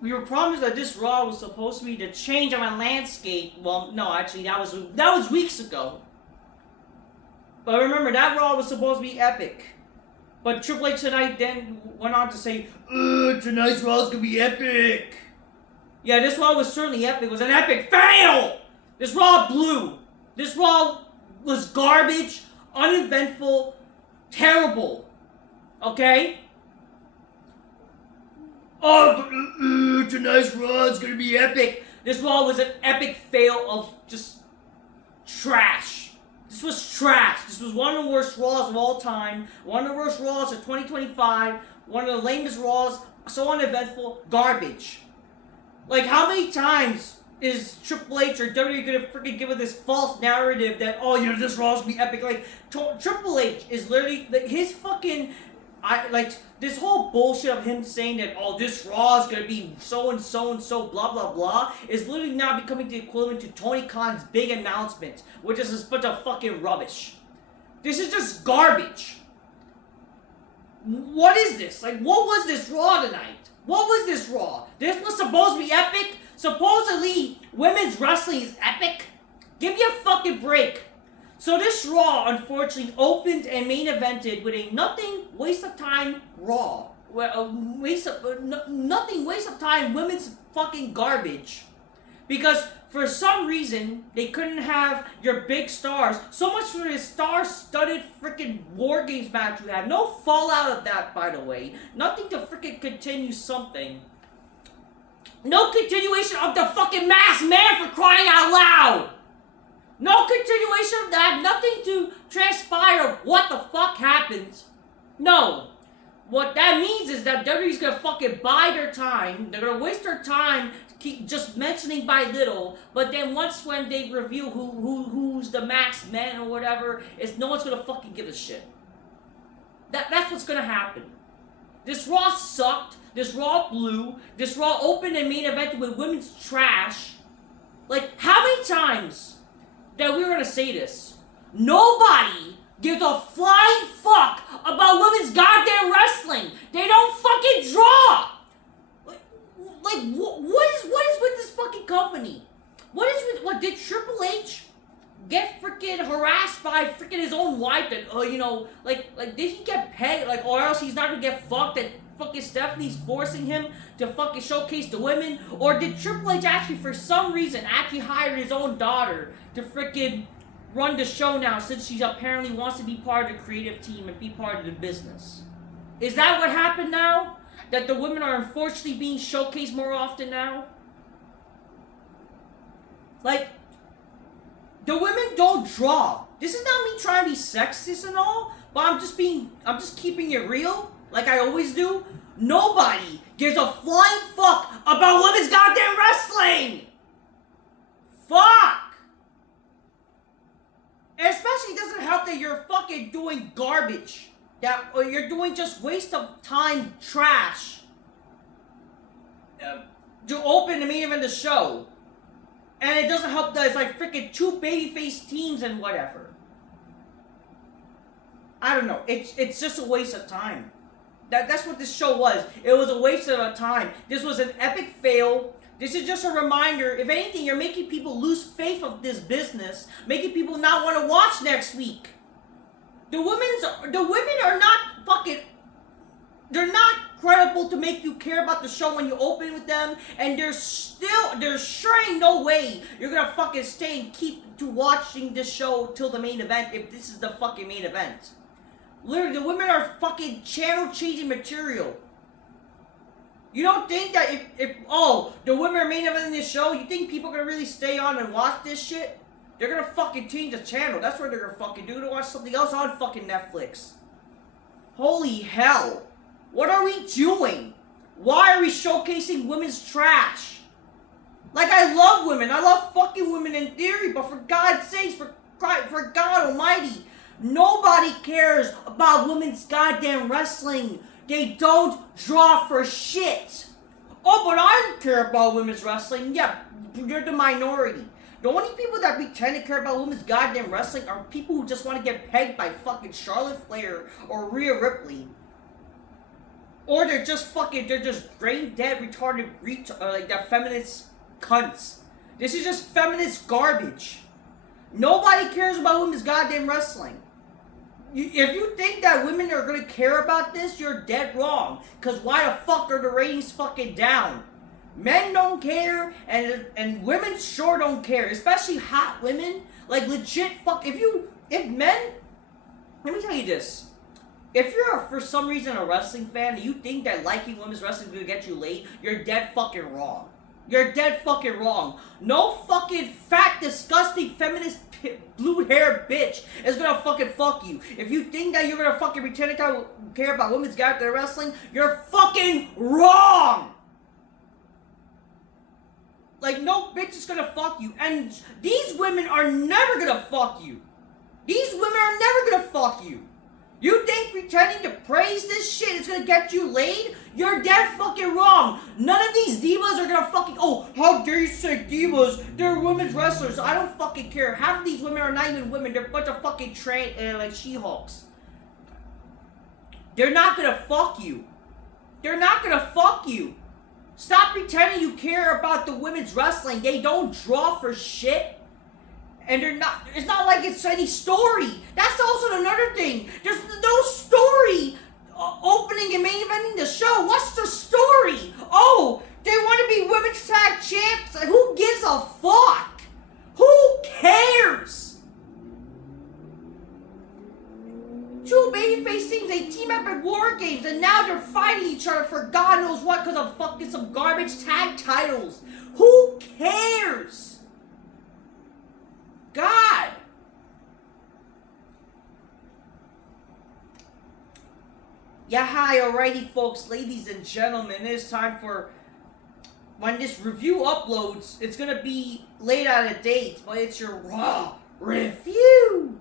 we were promised that this Raw was supposed to be the change of a landscape. Well, no, actually, that was weeks ago. But remember, that Raw was supposed to be epic. But Triple H tonight then went on to say, tonight's Raw is gonna be epic. Yeah, this Raw was certainly epic. It was an epic fail. This Raw blew. This Raw was garbage, uneventful, terrible. Okay? Oh, tonight's Raw is gonna be epic. This Raw was an epic fail of just trash. This was trash. This was one of the worst Raws of all time. One of the worst Raws of 2025. One of the lamest Raws. So uneventful. Garbage. Like, how many times is Triple H or WWE gonna freaking give us this false narrative that, oh, you know, this Raw's gonna be epic? Like, Triple H is literally, like, his fucking, this whole bullshit of him saying that, oh, this Raw is gonna be so and so and so, blah blah blah, is literally now becoming the equivalent to Tony Khan's big announcement, which is a bunch of fucking rubbish. This is just garbage. What is this? Like, what was this Raw tonight? What was this Raw? This was supposed to be epic? Supposedly, women's wrestling is epic? Give me a fucking break. So this Raw, unfortunately, opened and main evented with a nothing waste of time Raw. Nothing waste of time women's fucking garbage. Because for some reason, they couldn't have your big stars. So much for this star-studded freaking War Games match we had. No fallout of that, by the way. Nothing to freaking continue something. No continuation of the fucking Masked Man, for crying out loud! No continuation of that. Nothing to transpire what the fuck happens. No. What that means is that WWE's gonna fucking buy their time. They're gonna waste their time keep just mentioning by little, but then once when they reveal who's the Masked Man or whatever, no one's gonna fucking give a shit. That's what's gonna happen. This Raw sucked. This Raw blew. This Raw opened and main evented with women's trash. Like, how many times that we were gonna say this? Nobody gives a flying fuck about women's goddamn wrestling. They don't fucking draw. Like what is with this fucking company? What did Triple H get freaking harassed by freaking his own wife? That like did he get pegged? Like, or else he's not gonna get fucked? That fucking Stephanie's forcing him to fucking showcase the women? Or did Triple H actually, for some reason, actually hire his own daughter to freaking run the show now, since she apparently wants to be part of the creative team and be part of the business? Is that what happened now? That the women are unfortunately being showcased more often now? Like, the women don't draw. This is not me trying to be sexist and all, but I'm just keeping it real, like I always do. Nobody gives a flying fuck about women's goddamn wrestling! Fuck! And especially, it doesn't help that you're fucking doing garbage. Or you're doing just waste of time trash to open the main event of the show. And it doesn't help that it's like freaking two babyface teams and whatever. I don't know. It's just a waste of time. That's what this show was. It was a waste of time. This was an epic fail. This is just a reminder. If anything, you're making people lose faith of this business, making people not want to watch next week. The women are not fucking, they're not credible to make you care about the show when you open with them, and there's sure ain't no way you're gonna fucking stay and keep to watching this show till the main event if this is the fucking main event. Literally, the women are fucking channel-changing material. You don't think that if the women are main event in this show, you think people are gonna really stay on and watch this shit? They're gonna fucking change the channel. That's what they're gonna fucking do, to watch something else on fucking Netflix. Holy hell. What are we doing? Why are we showcasing women's trash? Like, I love women. I love fucking women in theory, but for God's sakes, for God almighty, nobody cares about women's goddamn wrestling. They don't draw for shit. Oh, but I care about women's wrestling. Yeah, you're the minority. The only people that pretend to care about women's goddamn wrestling are people who just want to get pegged by fucking Charlotte Flair or Rhea Ripley. Or they're just brain dead, retarded, like they're feminist cunts. This is just feminist garbage. Nobody cares about women's goddamn wrestling. If you think that women are gonna care about this, you're dead wrong. Cause why the fuck are the ratings fucking down? Men don't care, and women sure don't care. Especially hot women. Like legit fuck. If men, let me tell you this. If you're for some reason a wrestling fan and you think that liking women's wrestling is gonna get you laid, you're dead fucking wrong. You're dead fucking wrong. No fucking fat, disgusting, feminist, blue-haired bitch is gonna fucking fuck you. If you think that you're gonna fucking pretend to care about women's goddamn wrestling, you're fucking wrong! Like, no bitch is gonna fuck you. And these women are never gonna fuck you. These women are never gonna fuck you. You think pretending to praise this shit is gonna get you laid? You're dead fucking wrong. None of these divas are gonna fucking, oh, how dare you say divas? They're women's wrestlers. I don't fucking care. Half of these women are not even women. They're a bunch of fucking like She-Hulks. They're not gonna fuck you. They're not gonna fuck you. Stop pretending you care about the women's wrestling. They don't draw for shit. And it's not like it's any story. That's also another thing. There's no story opening and main eventing the show. What's the story? Oh, they want to be women's tag champs? Who gives a fuck? Who cares? Two babyface teams, they team up at War Games, and now they're fighting each other for God knows what because of fucking some garbage tag titles. Who cares? God! Yeah, hi, alrighty folks, ladies and gentlemen, it is time for, when this review uploads, it's gonna be late out of date, but it's your Raw review!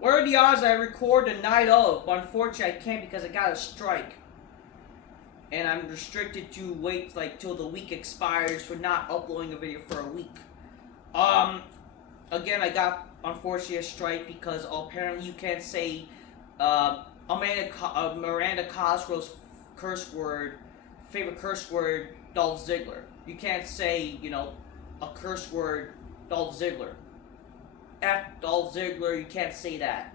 What are the odds I record the night of? But unfortunately I can't because I got a strike. And I'm restricted to wait like till the week expires for not uploading a video for a week. Again, I got, unfortunately, a strike because apparently you can't say, Miranda Cosgrove's favorite curse word, Dolph Ziggler. You can't say, a curse word, Dolph Ziggler. F Dolph Ziggler, you can't say that.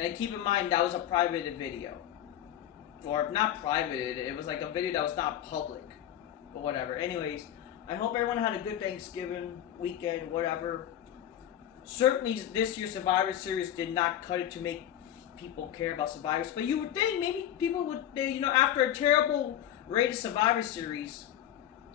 And keep in mind, that was a private video. Or, not private, it was like a video that was not public. But whatever. Anyways, I hope everyone had a good Thanksgiving weekend, whatever. Certainly, this year's Survivor Series did not cut it to make people care about Survivor. But you would think maybe people would, after a terrible rated Survivor Series,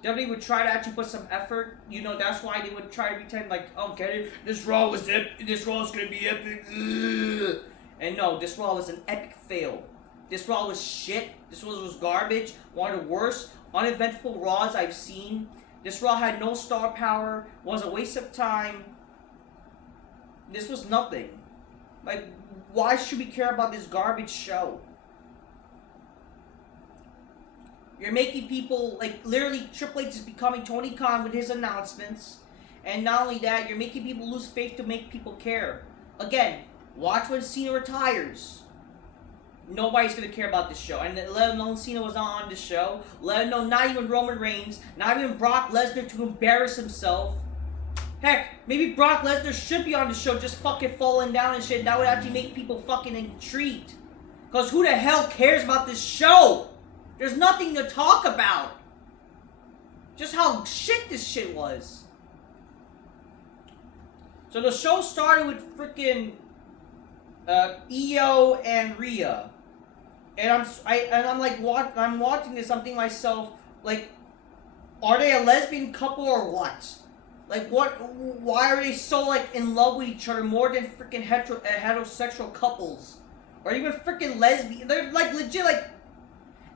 WWE would try to actually put some effort. That's why they would try to pretend like, oh, get it? This Raw was epic. This Raw is gonna be epic. Ugh. And no, this Raw was an epic fail. This Raw was shit. This was garbage. One of the worst, uneventful Raws I've seen. This Raw had no star power, was a waste of time. This was nothing. Like, why should we care about this garbage show? You're making people, like, literally, Triple H is becoming Tony Khan with his announcements. And not only that, you're making people lose faith to make people care. Again, watch when Cena retires. Nobody's going to care about this show. And let alone Cena was not on this show. Let alone not even Roman Reigns. Not even Brock Lesnar to embarrass himself. Heck, maybe Brock Lesnar should be on the show just fucking falling down and shit. That would actually make people fucking intrigued. Because who the hell cares about this show? There's nothing to talk about. Just how shit this shit was. So the show started with freaking Io and Rhea. And I'm like, I'm watching this, I'm thinking to myself, like, are they a lesbian couple or what? Like, why are they so, like, in love with each other more than freaking heterosexual couples? Or even freaking lesbian. They're, like, legit, like,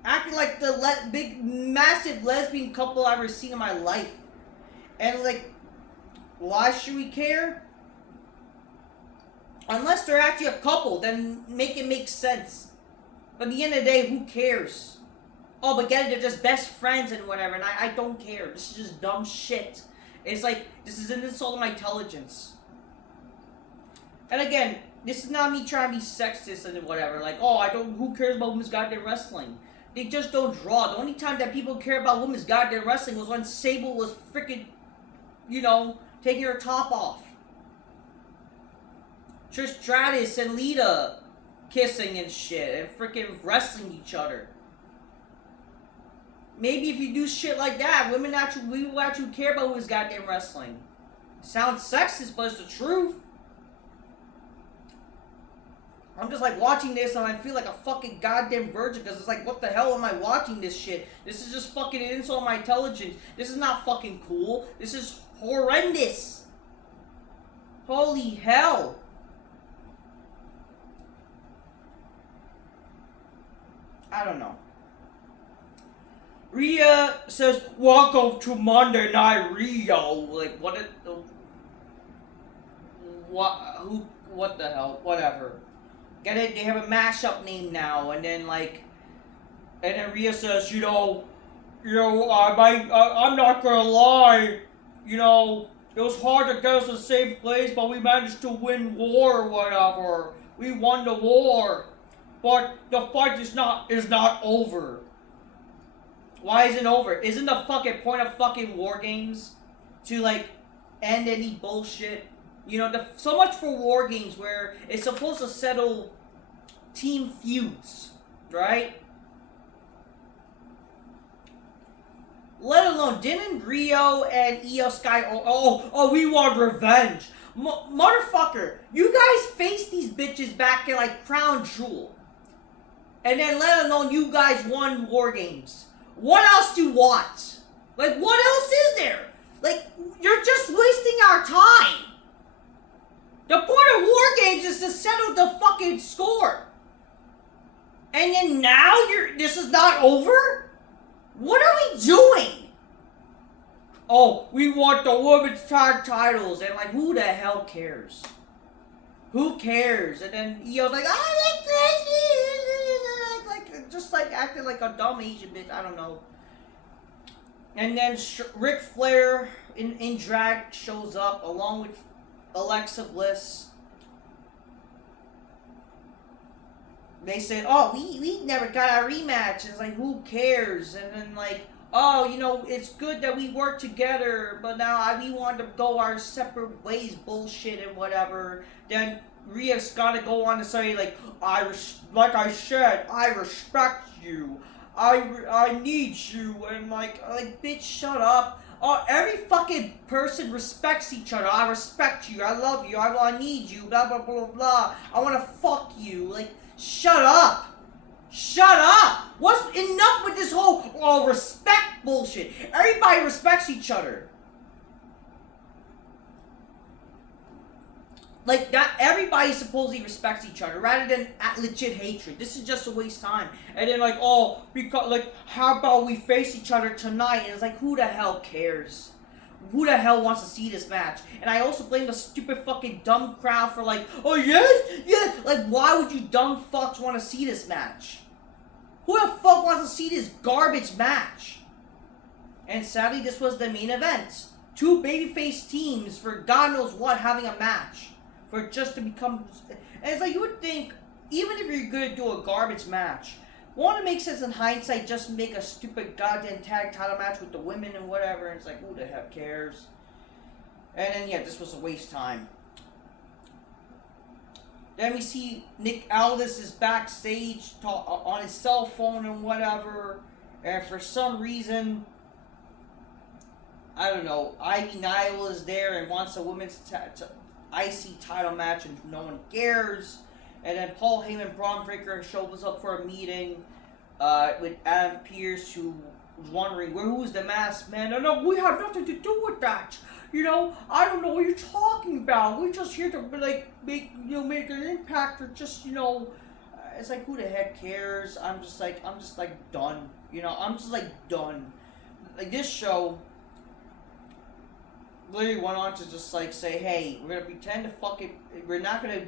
acting like the big, massive lesbian couple I've ever seen in my life. And, like, why should we care? Unless they're actually a couple, then make it make sense. But at the end of the day, who cares? Oh, but get it, they're just best friends and whatever, and I don't care. This is just dumb shit. It's like, this is an insult to my intelligence. And again, this is not me trying to be sexist and whatever. Like, oh, who cares about women's goddamn wrestling? They just don't draw. The only time that people care about women's goddamn wrestling was when Sable was freaking, taking her top off. Trish Stratus and Lita kissing and shit and freaking wrestling each other. Maybe if you do shit like that, we will actually care about women's goddamn wrestling. It sounds sexist, but it's the truth. I'm just like watching this and I feel like a fucking goddamn virgin because it's like, what the hell am I watching this shit? This is just fucking an insult on my intelligence. This is not fucking cool. This is horrendous. Holy hell. I don't know. Rhea says, welcome to Monday Night RAW. Like, what the hell? Whatever. Get it? They have a mashup name now, and then Rhea says, I'm not gonna lie, it was hard to get us to the same place, but we managed to win war or whatever. We won the war, but the fight is not over. Why isn't it over? Isn't the fucking point of fucking war games to end any bullshit? So much for war games where it's supposed to settle team feuds, right? Let alone, didn't Rio and Io Sky, we want revenge. Motherfucker, you guys faced these bitches back in Crown Jewel. And then let alone you guys won war games. What else do you want? What else is there? You're just wasting our time. The point of war games is to settle the fucking score. And then now this is not over? What are we doing? Oh, we want the women's tag titles. And who the hell cares? Who cares? And then Io's like, just acting like a dumb Asian bitch. I don't know. And then Ric Flair in drag shows up along with Alexa Bliss. They said, oh, we never got a rematch. It's who cares? And then it's good that we work together, but now we want to go our separate ways, bullshit and whatever. Then Rhea's gotta go on to say, I respect you. I need you. And bitch, shut up. Oh, every fucking person respects each other. I respect you. I love you. I need you. Blah, blah, blah, blah. I want to fuck you. Shut up. Shut up. What's enough with this whole respect bullshit? Everybody respects each other. That everybody supposedly respects each other rather than legit hatred. This is just a waste of time. And then because how about we face each other tonight? And it's who the hell cares? Who the hell wants to see this match? And I also blame the stupid fucking dumb crowd for oh yes. Why would you dumb fucks want to see this match? Who the fuck wants to see this garbage match? And sadly, this was the main event. Two babyface teams for God knows what having a match. For just to become... And it's you would think, even if you're going to do a garbage match, won't it make sense in hindsight just make a stupid goddamn tag title match with the women and whatever? And it's who the heck cares? And then, yeah, this was a waste of time. Then we see Nick Aldis is backstage on his cell phone and whatever. And for some reason... I don't know, Ivy Nile is there and wants a women's IC title match and no one cares. And then Paul Heyman, Braun Breaker shows up for a meeting with Adam Pearce, who was wondering who's the masked man. No, we have nothing to do with that. I don't know what you're talking about. We're just here to make an impact or just it's who the heck cares? I'm just done. I'm just done. This show literally went on to just say, hey, we're gonna pretend to we're not gonna,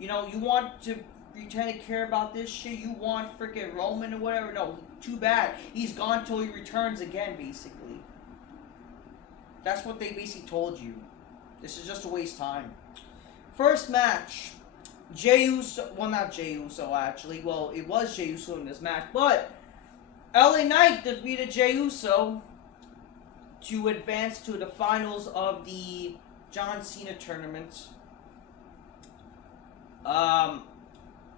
you want to pretend to care about this shit, you want freaking Roman or whatever, no, too bad, he's gone till he returns again, basically. That's what they basically told you. This is just a waste of time. First match, Jey Uso, well, not Jey Uso actually. Well, it was Jey Uso in this match, but LA Knight defeated Jey Uso to advance to the finals of the John Cena tournament.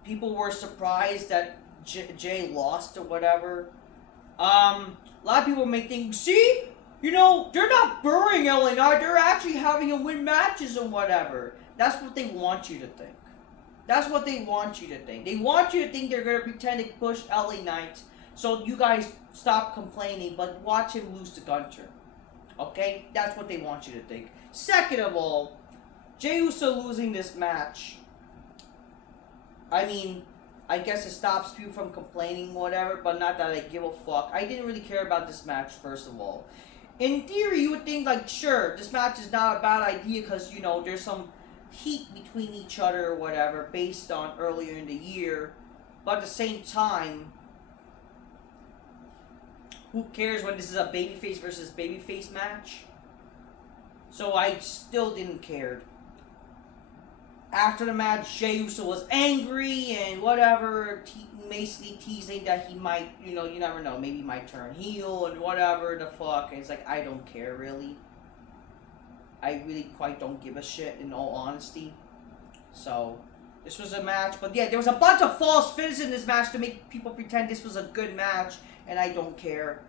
People were surprised that Jay lost or whatever. A lot of people may think, see, you know, they're not burying LA Knight, they're actually having him win matches and whatever. That's what they want you to think. That's what they want you to think. They want you to think they're going to pretend to push LA Knight so you guys stop complaining, but watch him lose to Gunter. Okay? That's what they want you to think. Second of all, Jey Uso losing this match, I mean, I guess it stops people from complaining, whatever, but not that I give a fuck. I didn't really care about this match, first of all. In theory, you would think, like, sure, this match is not a bad idea because, you know, there's some heat between each other or whatever based on earlier in the year. But at the same time, who cares when this is a babyface versus babyface match? So I still didn't care. After the match, Jey Uso was angry and whatever, basically teasing that he might, you know, you never know, maybe he might turn heel and whatever the fuck. And it's like, I don't care really. I really quite don't give a shit, in all honesty. So, this was a match. But yeah, there was a bunch of false finishes in this match to make people pretend this was a good match, and I don't care.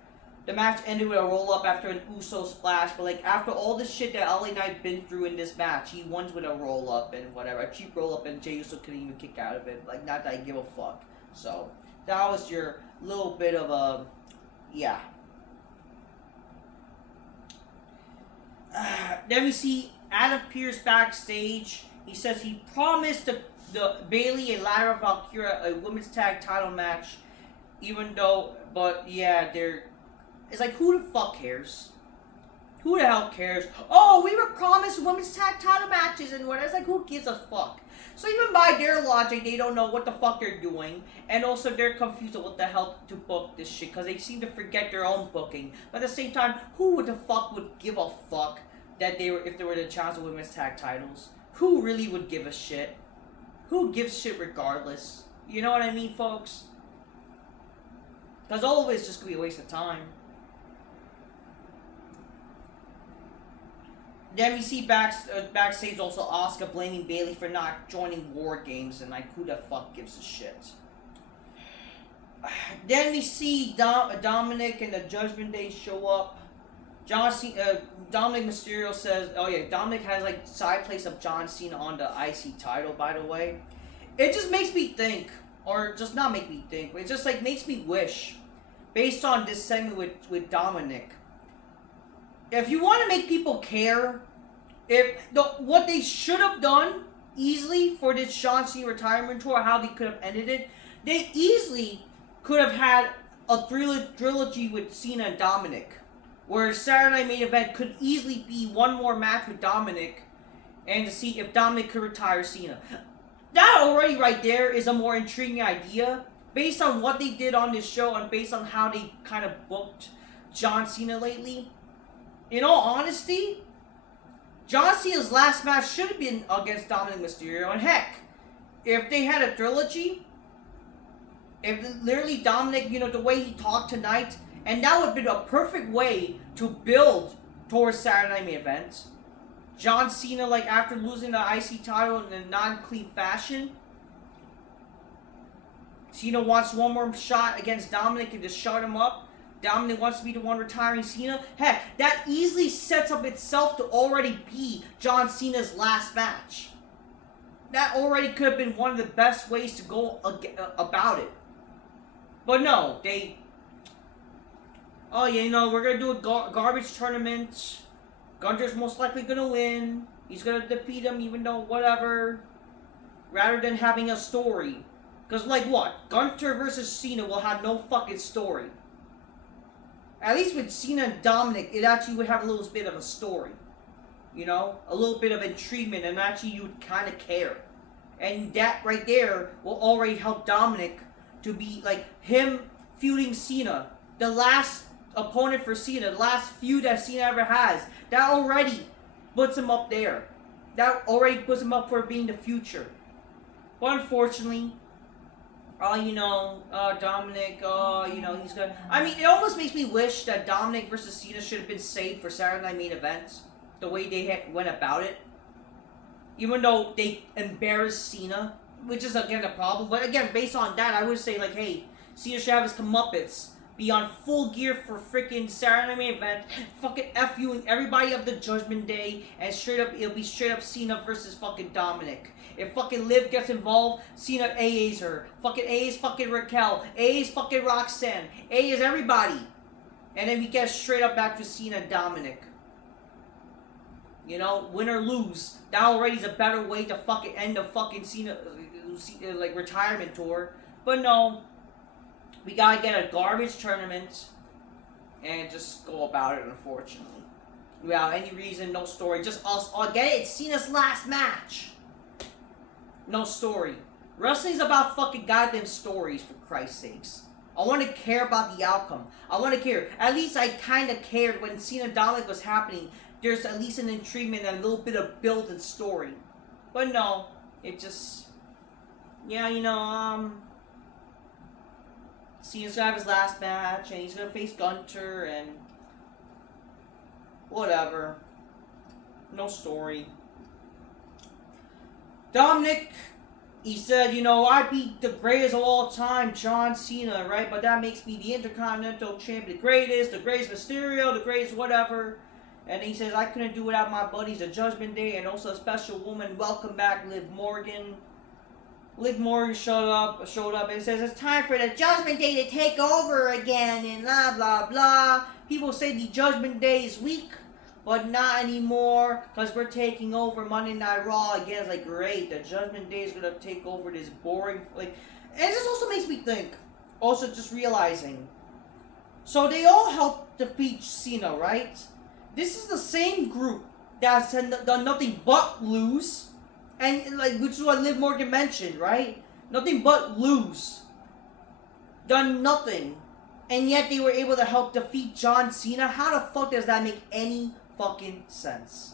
The match ended with a roll-up after an Uso splash, but like, after all the shit that LA Knight been through in this match, he won with a roll-up and whatever. A cheap roll-up, and Jey Uso couldn't even kick out of it. Like, not that I give a fuck. So, that was your little bit of a... yeah. Then we see Adam Pearce backstage. He says he promised the Bayley and Lyra Valkyria a women's tag title match, even though, but yeah, it's like, who the fuck cares? Who the hell cares? Oh, we were promised women's tag title matches and what? It's like, who gives a fuck? So even by their logic, they don't know what the fuck they're doing, and also they're confused on what the hell to book this shit because they seem to forget their own booking. But at the same time, who the fuck would give a fuck that if they were to challenge the women's tag titles? Who really would give a shit? Who gives shit regardless? You know what I mean, folks? Because all of it's just gonna be a waste of time. Then we see backstage also Asuka blaming Bayley for not joining War Games, and like, who the fuck gives a shit? Then we see Dominic and the Judgment Day show up. Dominic Mysterio says, oh yeah, Dominic has like side place of John Cena on the IC title, by the way. It just makes me think, or just not make me think, but it just like makes me wish, based on this segment with Dominic, if you want to make people care, what they should have done easily for this John Cena retirement tour, how they could have ended it, they easily could have had a trilogy with Cena and Dominic, where Saturday Night Main Event could easily be one more match with Dominic, and to see if Dominic could retire Cena. That already right there is a more intriguing idea, based on what they did on this show and based on how they kind of booked John Cena lately. In all honesty, John Cena's last match should have been against Dominic Mysterio, and heck, if they had a trilogy, if literally Dominic, you know, the way he talked tonight, and that would have been a perfect way to build towards Saturday Night Main Event. John Cena, like, after losing the IC title in a non-clean fashion, Cena wants one more shot against Dominic and just shut him up. Dominic wants to be the one retiring Cena. Heck, that easily sets up itself to already be John Cena's last match. That already could have been one of the best ways to go about it. But no, oh yeah, you know, we're going to do a garbage tournament. Gunter's most likely going to win. He's going to defeat him even though whatever. Rather than having a story. Because like what? Gunter versus Cena will have no fucking story. At least with Cena and Dominic, it actually would have a little bit of a story. You know? A little bit of intriguement, and actually you would kind of care. And that right there will already help Dominic to be like him feuding Cena. The last opponent for Cena, the last feud that Cena ever has. That already puts him up there. That already puts him up for being the future. But unfortunately, Dominic, he's gonna. I mean, it almost makes me wish that Dominic versus Cena should have been saved for Saturday Night Main Event. The way they went about it. Even though they embarrassed Cena, which is again a problem. But again, based on that, I would say, like, hey, Cena should have his comeuppance. Be on full gear for freaking Saturday Night Main Event. Fucking F you and everybody of the Judgment Day. And straight up, it'll be straight up Cena versus fucking Dominic. If fucking Liv gets involved, Cena AA's her. Fucking AA's fucking Raquel. AA's fucking Roxanne. AA is everybody. And then we get straight up back to Cena and Dominic. You know, win or lose. That already is a better way to fucking end the fucking Cena, like, retirement tour. But no. We gotta get a garbage tournament. And just go about it, unfortunately. Without any reason, no story. Just us. Oh, get it? It's Cena's last match. No story. Wrestling's about fucking goddamn stories, for Christ's sakes. I want to care about the outcome. I want to care. At least I kind of cared when Cena Dominic was happening. There's at least an intriguement and a little bit of build and story. But no, it just... Yeah, Cena's gonna have his last match, and he's gonna face Gunter, and... Whatever. No story. Dominic, he said, I beat the greatest of all time, John Cena, right? But that makes me the Intercontinental Champion, the greatest Mysterio, the greatest whatever. And he says, I couldn't do without my buddies, the Judgment Day, and also a special woman. Welcome back, Liv Morgan. Liv Morgan showed up, and says, it's time for the Judgment Day to take over again, and blah, blah, blah. People say the Judgment Day is weak. But not anymore, because we're taking over Monday Night Raw again. It's like, great, the Judgment Day is going to take over this boring, and this also makes me think, also just realizing, so they all helped defeat Cena, right? This is the same group that's done nothing but lose, and, which is what Liv Morgan mentioned, right? Nothing but lose. Done nothing. And yet they were able to help defeat John Cena. How the fuck does that make any fucking sense?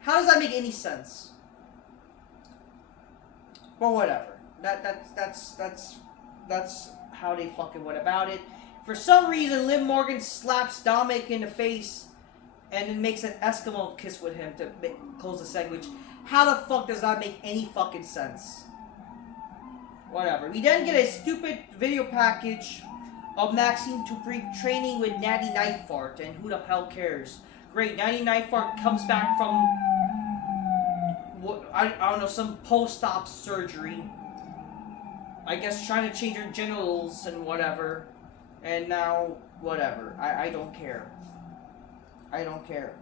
How does that make any sense? But whatever. That's how they fucking went about it. For some reason, Liv Morgan slaps Dominic in the face and then makes an Eskimo kiss with him to close the segment. How the fuck does that make any fucking sense? Whatever. We then get a stupid video package of Maxine Dupree training with Natty Nightfart, and who the hell cares? Great, Natty Nightfart comes back from, I don't know, some post-op surgery. I guess trying to change her genitals and whatever. And now, whatever. I don't care. I don't care.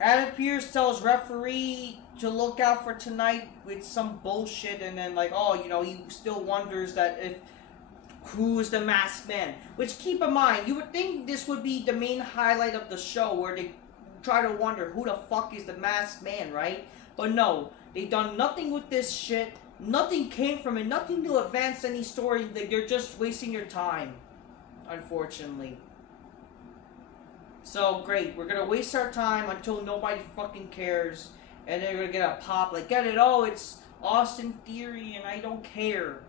Adam Pearce tells referee to look out for tonight with some bullshit, and then he still wonders that if who is the masked man. Which, keep in mind, you would think this would be the main highlight of the show, where they try to wonder who the fuck is the masked man, right? But no, they done nothing with this shit. Nothing came from it. Nothing to advance any story. They're just wasting your time, unfortunately. So, great. We're gonna waste our time until nobody fucking cares. And then we're gonna get a pop. Like, get it? Oh, it's Austin Theory and I don't care.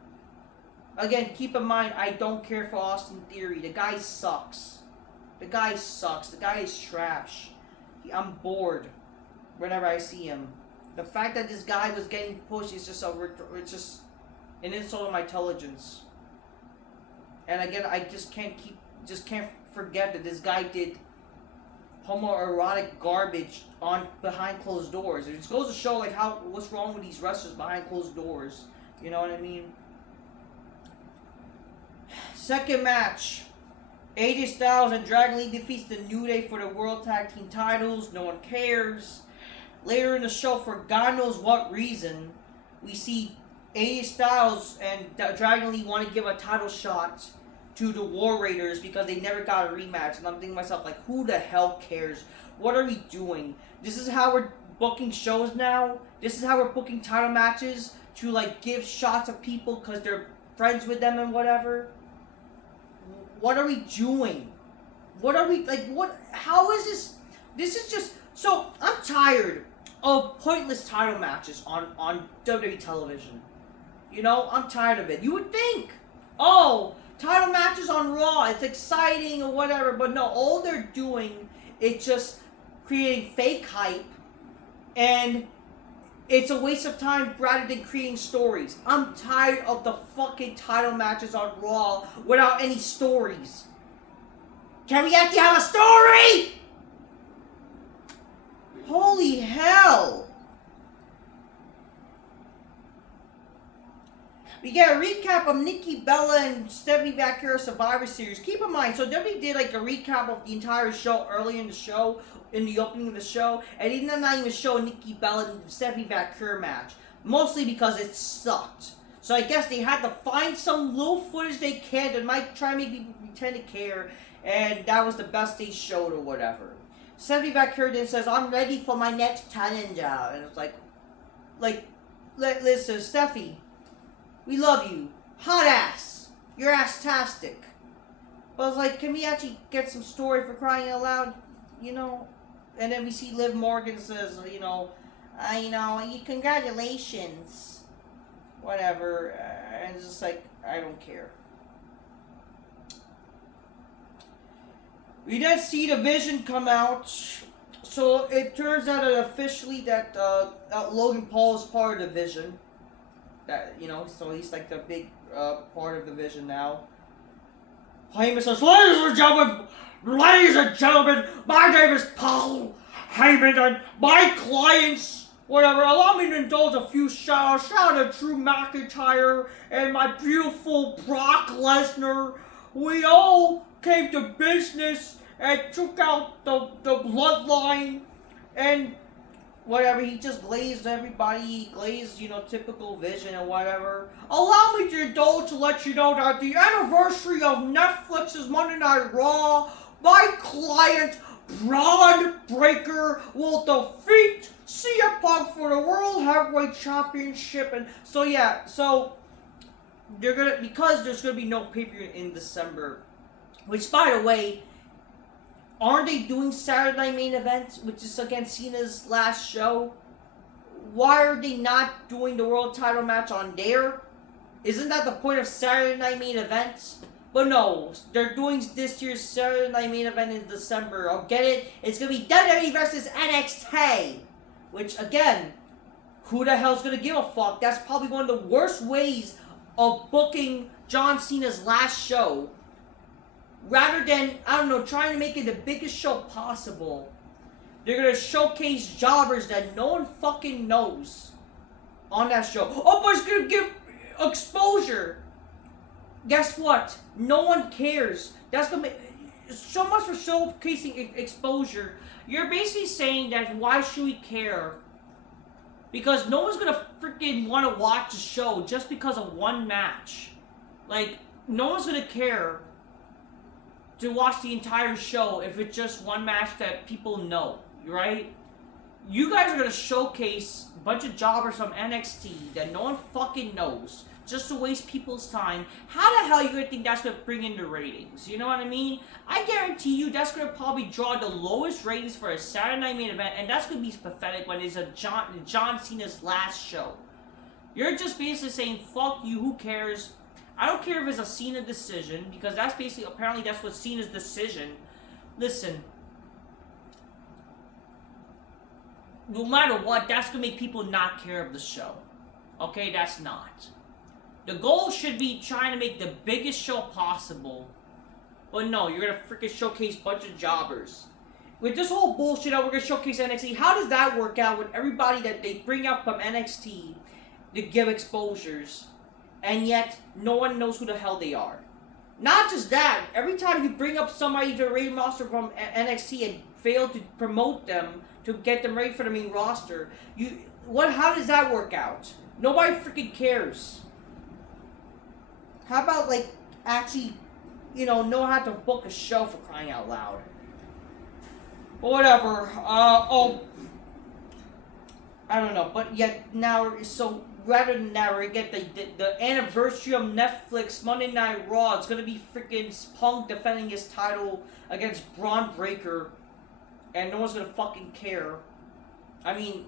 Again, keep in mind, I don't care for Austin Theory. The guy sucks. The guy sucks. The guy is trash. I'm bored whenever I see him. The fact that this guy was getting pushed is just it's just an insult to my intelligence. And again, I just can't forget that this guy did homoerotic garbage behind closed doors. It just goes to show what's wrong with these wrestlers behind closed doors. You know what I mean? Second match, AJ Styles and Dragon Lee defeats the New Day for the World Tag Team titles. No one cares. Later in the show, for God knows what reason, we see AJ Styles and Dragon Lee want to give a title shot to the War Raiders because they never got a rematch. And I'm thinking to myself, who the hell cares? What are we doing? This is how we're booking shows now? This is how we're booking title matches? To, give shots of people because they're friends with them and whatever? What are we doing? What are we, what, how is this? This is just, so, I'm tired of pointless title matches on WWE television. You know, I'm tired of it. You would think, oh, title matches on Raw, it's exciting or whatever, but no, all they're doing is just creating fake hype, and it's a waste of time rather than creating stories. I'm tired of the fucking title matches on Raw without any stories. Can we actually have a story? Holy hell. We get a recap of Nikki Bella and Stephanie Vaquero Survivor Series. Keep in mind, so WWE did like a recap of the entire show early in the show, in the opening of the show, and he did not even show Nikki Bella and Stephanie Vaquero match. Mostly because it sucked. So I guess they had to find some little footage they can that might try to make people pretend to care, and that was the best they showed or whatever. Stephanie Vaquero then says, I'm ready for my next challenge out. And it's like, listen, Steffi, we love you. Hot ass. You're ass-tastic. But I was like, can we actually get some story for crying out loud? You know? And then we see Liv Morgan says, congratulations. Whatever. And it's just like, I don't care. We then see the Vision come out. So it turns out that officially that Logan Paul is part of the Vision. That, you know, so he's like the big part of the Vision now. Heyman says, ladies and gentlemen, my name is Paul Heyman, and my clients, whatever, allow me to indulge a few shout-outs. Shout out to Drew McIntyre and my beautiful Brock Lesnar. We all came to business and took out the bloodline, and whatever, he just glazed everybody. He glazed, you know, typical Vision and whatever. Allow me to indulge to let you know that the anniversary of Netflix's Monday Night Raw, my client, Braun Breaker, will defeat CM Punk for the World Heavyweight Championship. And so, yeah, so they're gonna, because there's gonna be no pay-per-view in December, which, by the way, aren't they doing Saturday Night Main Event, which is against Cena's last show? Why are they not doing the world title match on there? Isn't that the point of Saturday Night Main Event? But no, they're doing this year's Saturday Night Main Event in December. I'll get it. It's going to be WWE versus NXT. Which, again, who the hell's going to give a fuck? That's probably one of the worst ways of booking John Cena's last show. Rather than, I don't know, trying to make it the biggest show possible, they're going to showcase jobbers that no one fucking knows on that show. Oh, but it's going to give exposure. Guess what? No one cares. That's going to be so much for showcasing exposure. You're basically saying that why should we care? Because no one's going to freaking want to watch the show just because of one match. Like, no one's going to care to watch the entire show if it's just one match that people know, right? You guys are going to showcase a bunch of jobbers from NXT that no one fucking knows just to waste people's time. How the hell are you going to think that's going to bring in the ratings? You know what I mean? I guarantee you that's going to probably draw the lowest ratings for a Saturday Night Main Event, and that's going to be pathetic when it's a John Cena's last show. You're just basically saying, fuck you, who cares? I don't care if it's a Cena decision, because that's basically, apparently that's what Cena's decision. Listen, no matter what, that's going to make people not care of the show. Okay, that's not. The goal should be trying to make the biggest show possible. But no, you're going to freaking showcase a bunch of jobbers. With this whole bullshit that we're going to showcase NXT, how does that work out with everybody that they bring up from NXT to give exposures? And yet, no one knows who the hell they are. Not just that, every time you bring up somebody to the main roster from NXT and fail to promote them, to get them ready for the main roster, how does that work out? Nobody freaking cares. How about, like, actually, know how to book a show, for crying out loud? But whatever, I don't know, but yet now, so rather than that, we get the anniversary of Netflix Monday Night Raw. It's gonna be freaking Punk defending his title against Braun Breaker, and no one's gonna fucking care. I mean,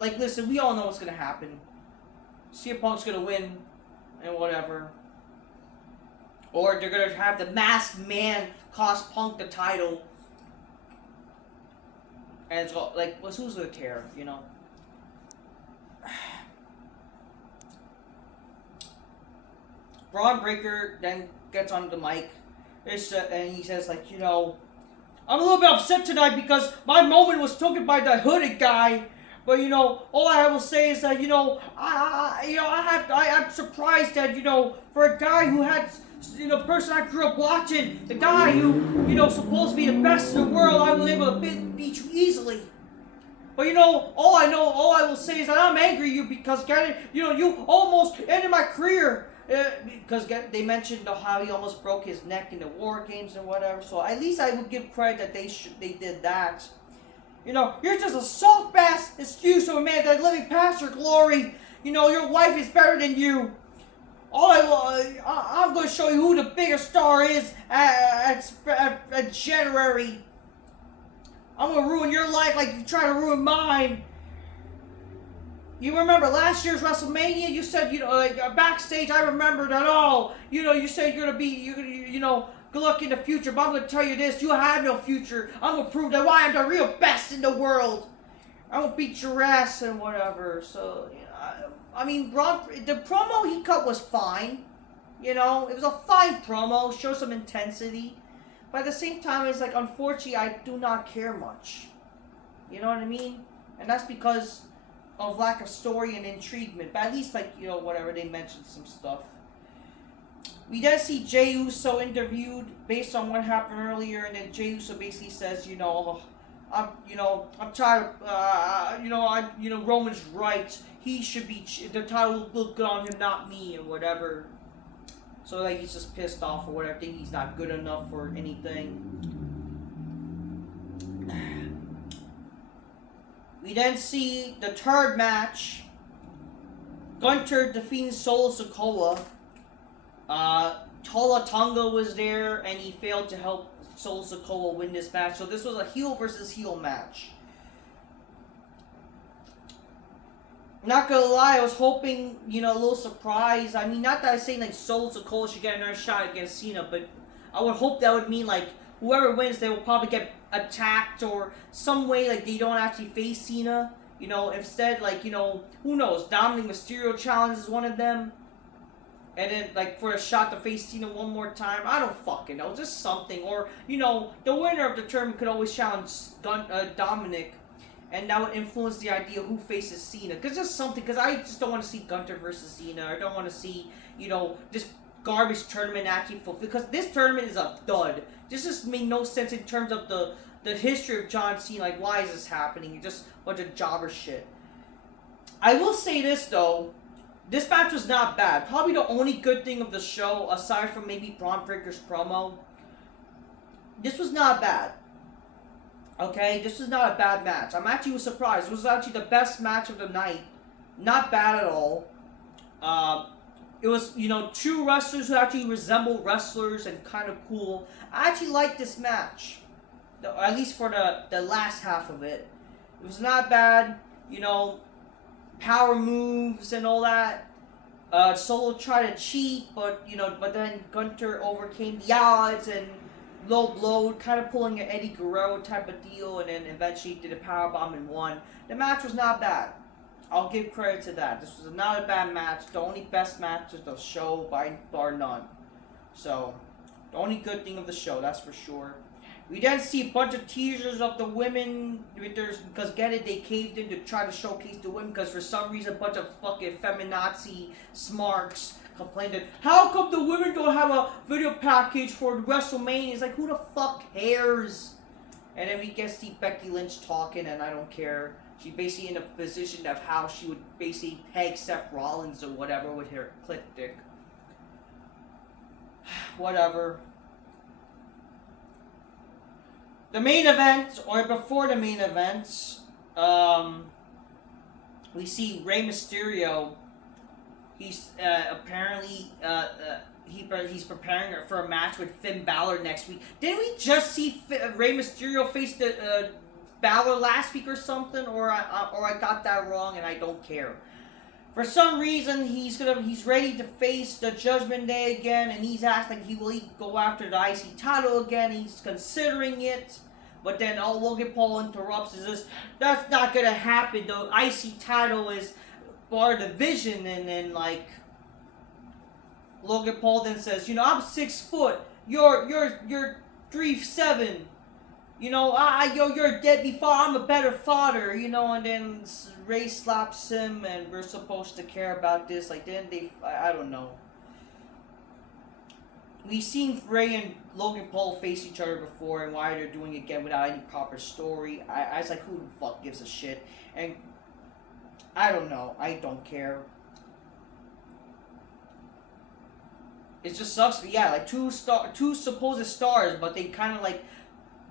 like, listen, we all know what's gonna happen. CM Punk's gonna win, and whatever. Or they're gonna have the masked man cost Punk the title. And it's all, like, who's gonna care, you know? Braun Breaker then gets on the mic, and he says, like, you know, I'm a little bit upset tonight because my moment was taken by the hooded guy. But, you know, all I will say is that, you know, I'm surprised that, you know, for a guy who had, you know, person I grew up watching, the guy who, you know, supposed to be the best in the world, I was able to beat you easily. But, you know, all I will say is that I'm angry at you because, you know, you almost ended my career. Because they mentioned how he almost broke his neck in the War Games and whatever. So at least I would give credit that they did that. You know, you're just a soft-ass excuse of a man that's living past your glory. You know, your wife is better than you. I'm going to show you who the biggest star is at January. I'm going to ruin your life like you try to ruin mine. You remember last year's WrestleMania? You said, you know, like, backstage, I remember that all. You know, you said you're going to be, you know, good luck in the future. But I'm going to tell you this, you have no future. I'm going to prove that why I'm the real best in the world. I'm going to beat your ass and whatever. So, you know, I mean, the promo he cut was fine. You know, it was a fine promo. Showed some intensity. But at the same time, it's like, unfortunately, I do not care much. You know what I mean? And that's because of lack of story and intriguement. But at least, like, you know, whatever, they mentioned some stuff. We then see Jey Uso interviewed based on what happened earlier, and then Jey Uso basically says, you know, I'm tired of, Roman's right. He should be, the title will look good on him, not me, and whatever. So, like, he's just pissed off or whatever, think he's not good enough for anything. We then see the third match. Gunter defeating Solo Sikoa. Tola Tonga was there, and he failed to help Solo Sikoa win this match. So this was a heel versus heel match. Not gonna lie, I was hoping, you know, a little surprise. I mean, not that I'm saying, like, Solo Sikoa should get another shot against Cena, but I would hope that would mean, like, whoever wins, they will probably get attacked or some way, like, they don't actually face Cena. You know, instead, like, you know, who knows? Dominic Mysterio challenges one of them. And then, like, for a shot to face Cena one more time. I don't fucking know. Just something. Or, you know, the winner of the tournament could always challenge Dominic. And that would influence the idea of who faces Cena. Because just something. Because I just don't want to see Gunter versus Cena. I don't want to see, you know, this garbage tournament actually fulfilled. Because this tournament is a dud. This just made no sense in terms of the history of John Cena. Like, why is this happening? It's just a bunch of jobber shit. I will say this, though. This match was not bad. Probably the only good thing of the show, aside from maybe Braun Breaker's promo. This was not bad. Okay? This was not a bad match. I'm actually surprised. It was actually the best match of the night. Not bad at all. It was, you know, two wrestlers who actually resemble wrestlers and kind of cool. I actually liked this match. At least for the last half of it. It was not bad. You know, power moves and all that. Solo tried to cheat, but then Gunter overcame the odds and low blow, kind of pulling an Eddie Guerrero type of deal, and then eventually did a powerbomb and won. The match was not bad. I'll give credit to that. This was not a bad match. The only best match of the show by bar none. So, the only good thing of the show, that's for sure. We then see a bunch of teasers of the women, because get it, they caved in to try to showcase the women, because for some reason a bunch of fucking feminazi smarks complained that, how come the women don't have a video package for WrestleMania? It's like, who the fuck cares? And then we get see Becky Lynch talking, and I don't care. She's basically in a position of how she would basically peg Seth Rollins or whatever with her clit dick. Whatever. The main event, or before the main event, we see Rey Mysterio. He's apparently he's preparing for a match with Finn Balor next week. Didn't we just see Rey Mysterio face Balor last week or something, or I got that wrong and I don't care. For some reason, he's ready to face the Judgment Day again, and he's asked like he will go after the IC title again. He's considering it, but then Logan Paul interrupts. And says that's not gonna happen. The IC title is part of the vision, and then like Logan Paul then says, you know, I'm 6 foot. You're 3'7". You know, you're a deadbeat father. I'm a better father. You know, and then Ray slaps him, and we're supposed to care about this. Like, then I don't know. We've seen Ray and Logan Paul face each other before, and why they're doing it again without any proper story. I was like, who the fuck gives a shit? And I don't know. I don't care. It just sucks. But yeah, like two supposed stars, but they kind of like.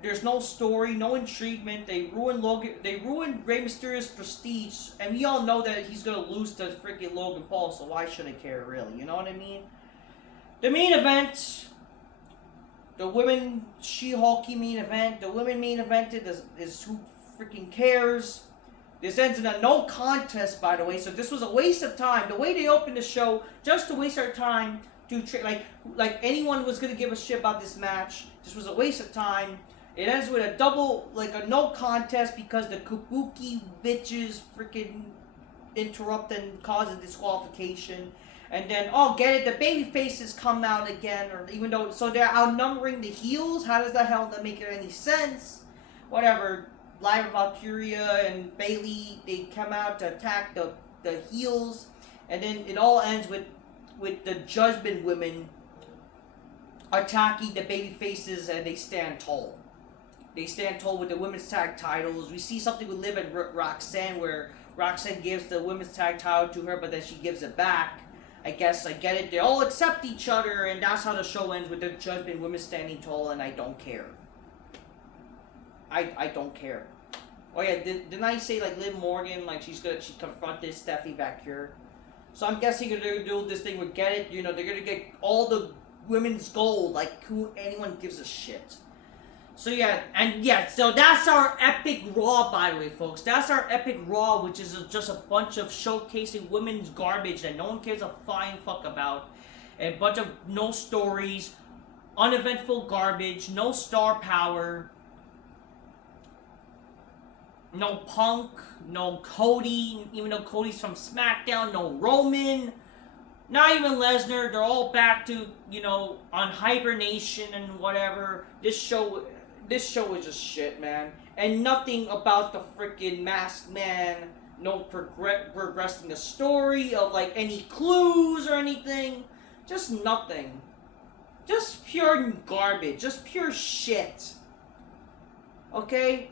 There's no story, no intriguement. They ruined Rey Mysterio's prestige, and we all know that he's gonna lose to freaking Logan Paul. So why should I care, really? You know what I mean? The main event, the women She-Hulk main event. The women main event is who freaking cares. This ends in a no contest, by the way. So this was a waste of time. The way they opened the show, just to waste our time to like anyone was gonna give a shit about this match. This was a waste of time. It ends with a no contest because the Kabuki bitches freaking interrupt and cause a disqualification. And then, get it, the baby faces come out again, or even though, so they're outnumbering the heels? How does that hell not make any sense? Whatever, Lyra Valkyria and Bayley, they come out to attack the heels, and then it all ends with the Judgment Women attacking the baby faces, and they stand tall. They stand tall with the women's tag titles. We see something with Liv and Roxanne, where Roxanne gives the women's tag title to her, but then she gives it back. I guess I get it. They all accept each other, and that's how the show ends, with the Judgment Women standing tall, and I don't care. I don't care. Oh yeah, didn't I say like Liv Morgan, like she confronted Steffi back here? So I'm guessing they're gonna do this thing with Get It. You know, they're gonna get all the women's gold. Like anyone gives a shit. So so that's our epic Raw, by the way, folks. That's our epic Raw, which is just a bunch of showcasing women's garbage that no one cares a flying fuck about. And a bunch of no stories, uneventful garbage, no star power, no Punk, no Cody, even though Cody's from SmackDown, no Roman, not even Lesnar. They're all back to, on hibernation and whatever. This show is just shit, man. And nothing about the freaking Masked Man. No progressing the story of, like, any clues or anything. Just nothing. Just pure garbage. Just pure shit. Okay?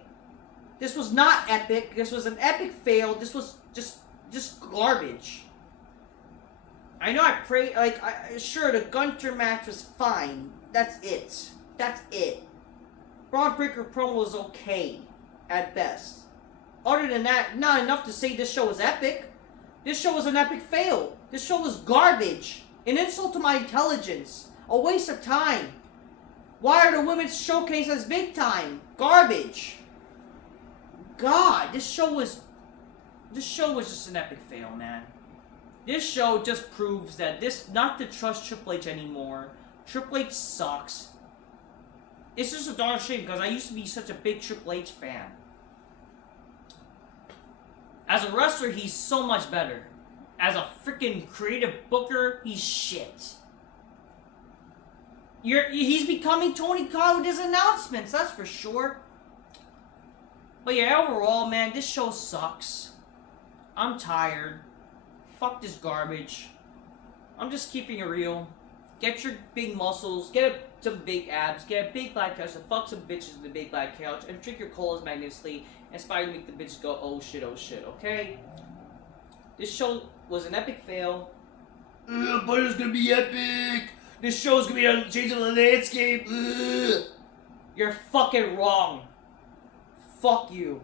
This was not epic. This was an epic fail. This was just garbage. I know sure, the Gunter match was fine. That's it. Braun Breaker promo was okay, at best. Other than that, not enough to say this show was epic. This show was an epic fail. This show was garbage. An insult to my intelligence. A waste of time. Why are the women's showcase as big time? Garbage. God, this show was just an epic fail, man. This show just proves that not to trust Triple H anymore. Triple H sucks. It's just a darn shame because I used to be such a big Triple H fan. As a wrestler, he's so much better. As a freaking creative booker, he's shit. He's becoming Tony Khan with his announcements, that's for sure. But yeah, overall, man, this show sucks. I'm tired. Fuck this garbage. I'm just keeping it real. Get your big muscles, get some big abs, get a big black couch, and fuck some bitches in the big black couch, and drink your colas magnificently, and inspire to make the bitches go, oh shit, okay? This show was an epic fail. But it's gonna be epic! This show's gonna be changing the landscape! Ugh. You're fucking wrong. Fuck you.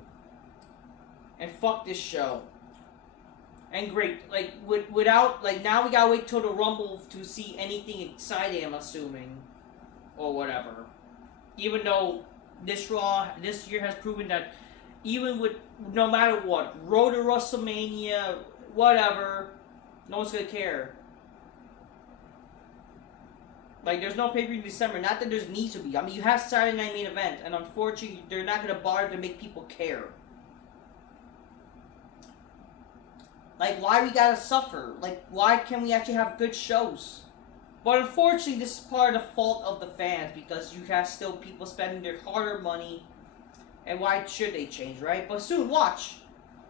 And fuck this show. And great, now we gotta wait till the Rumble to see anything exciting, I'm assuming. Or whatever. Even though this Raw, this year has proven that even with no matter what, Road to WrestleMania, whatever, no one's gonna care. Like, there's no pay-per-view in December. Not that there needs to be. I mean, you have Saturday Night Main Event, and unfortunately, they're not gonna bother to make people care. Like, why we gotta suffer? Like, why can't we actually have good shows? But unfortunately, this is part of the fault of the fans, because you have still people spending their hard-earned money. And why should they change, right? But soon, watch.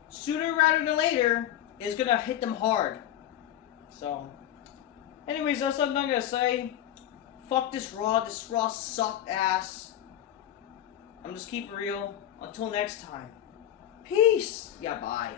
Sooner rather than later, it's gonna hit them hard. So, anyways, that's what I'm gonna say. Fuck this Raw. This Raw sucked ass. I'm just keep it real. Until next time. Peace. Yeah, bye.